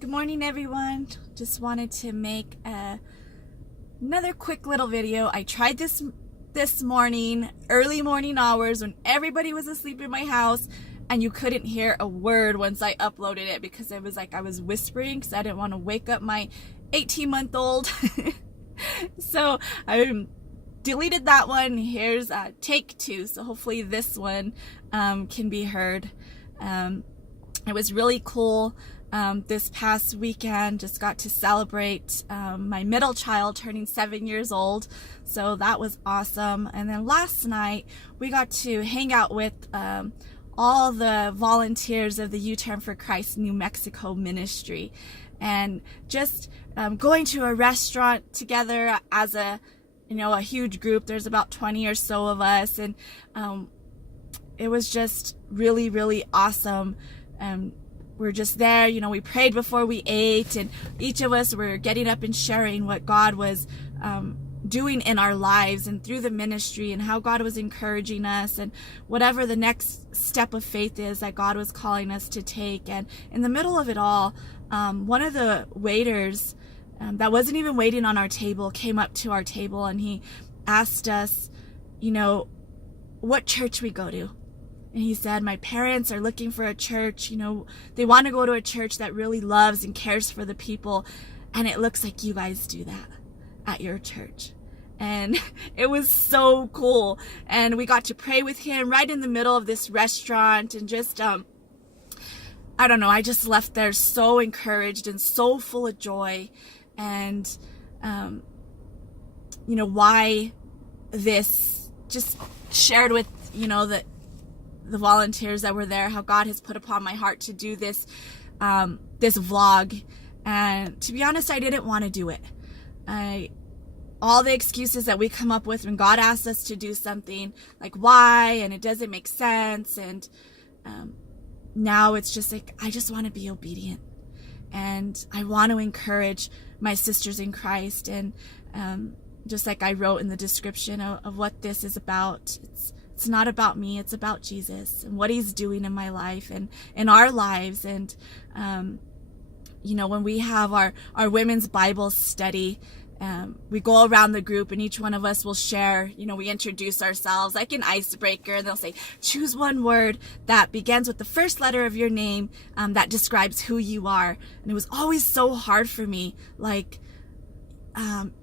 Good morning, everyone. Just wanted to make another quick little video. I tried this morning, early morning hours when everybody was asleep in my house, and you couldn't hear a word once I uploaded it because it was like I was whispering because I didn't want to wake up my 18-month-old. So I deleted that one. Here's take two. So hopefully this one can be heard. It was really cool. This past weekend just got to celebrate my middle child turning 7 years old, so that was awesome. And then last night we got to hang out with all the volunteers of the U-Turn for Christ New Mexico ministry, and just going to a restaurant together as a huge group. There's about 20 or so of us, and it was just really, really awesome. We're just there, we prayed before we ate, and each of us were getting up and sharing what God was doing in our lives and through the ministry, and how God was encouraging us, and whatever the next step of faith is that God was calling us to take. And in the middle of it all, one of the waiters that wasn't even waiting on our table came up to our table, and he asked us, what church we go to. And he said, my parents are looking for a church, they want to go to a church that really loves and cares for the people. And it looks like you guys do that at your church. And it was so cool. And we got to pray with him right in the middle of this restaurant. And just, I don't know, I just left there so encouraged and so full of joy. And, why this, just shared with, the volunteers that were there, how God has put upon my heart to do this this vlog. And to be honest, I didn't want to do it. All the excuses that we come up with when God asks us to do something, like why, and it doesn't make sense, and now it's just like I just want to be obedient, and I want to encourage my sisters in Christ. And just like I wrote in the description of what this is about, it's not about me, it's about Jesus and what he's doing in my life and in our lives. And, when we have our women's Bible study, we go around the group and each one of us will share, we introduce ourselves like an icebreaker, and they'll say, choose one word that begins with the first letter of your name that describes who you are. And it was always so hard for me, like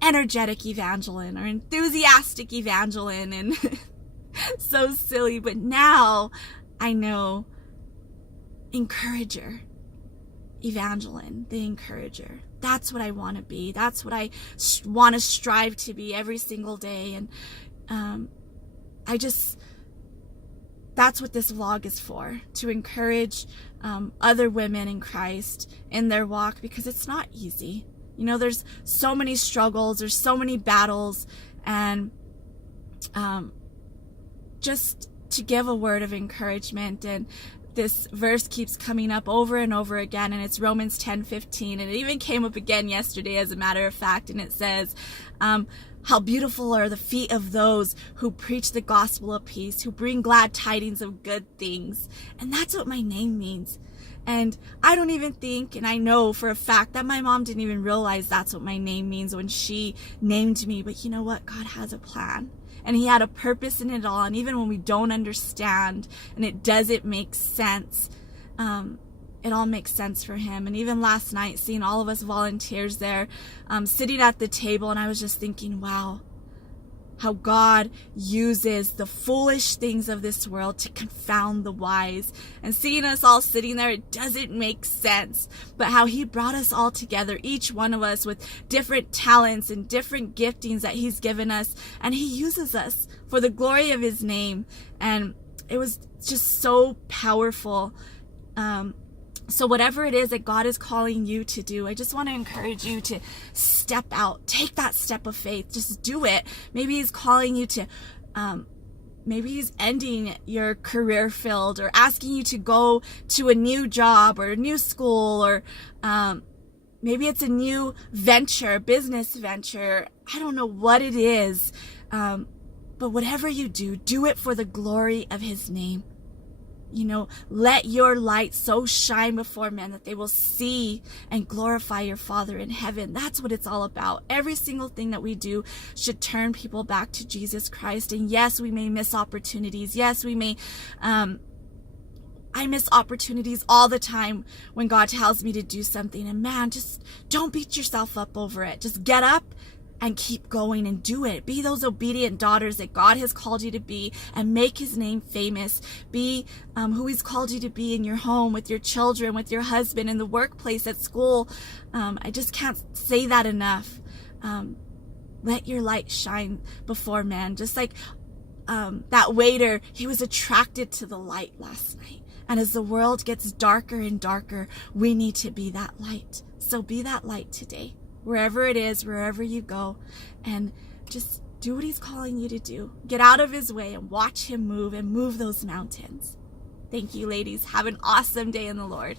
energetic Evangeline or enthusiastic Evangeline, and so silly. But now I know encourager, Evangeline, the encourager. That's what I want to be. That's what I want to strive to be every single day. And that's what this vlog is for, to encourage other women in Christ in their walk, because it's not easy. There's so many struggles, there's so many battles, and just to give a word of encouragement. And this verse keeps coming up over and over again, and it's Romans 10:15, and it even came up again yesterday, as a matter of fact. And it says, how beautiful are the feet of those who preach the gospel of peace, who bring glad tidings of good things. And that's what my name means. And I don't even think, and I know for a fact that my mom didn't even realize that's what my name means when she named me. But you know what? God has a plan, and he had a purpose in it all. And even when we don't understand and it doesn't make sense, it all makes sense for him. And even last night, seeing all of us volunteers there, sitting at the table, and I was just thinking, wow, how God uses the foolish things of this world to confound the wise. And seeing us all sitting there, it doesn't make sense, but how he brought us all together, each one of us with different talents and different giftings that he's given us, and he uses us for the glory of his name. And it was just so powerful. So whatever it is that God is calling you to do, I just want to encourage you to step out, take that step of faith, just do it. Maybe he's calling you to, maybe he's ending your career field, or asking you to go to a new job or a new school, or maybe it's a new venture, business venture. I don't know what it is, but whatever you do, do it for the glory of his name. Let your light so shine before men that they will see and glorify your Father in heaven. That's what it's all about. Every single thing that we do should turn people back to Jesus Christ. And yes, we may miss opportunities. Yes, we may, I miss opportunities all the time when God tells me to do something. And man, just don't beat yourself up over it. Just get up and keep going and do it. Be those obedient daughters that God has called you to be and make his name famous. Be who he's called you to be in your home, with your children, with your husband, in the workplace, at school. I just can't say that enough. Let your light shine before men. Just like that waiter, he was attracted to the light last night. And as the world gets darker and darker, we need to be that light. So be that light today. Wherever it is, wherever you go, and just do what he's calling you to do. Get out of his way and watch him move and move those mountains. Thank you, ladies. Have an awesome day in the Lord.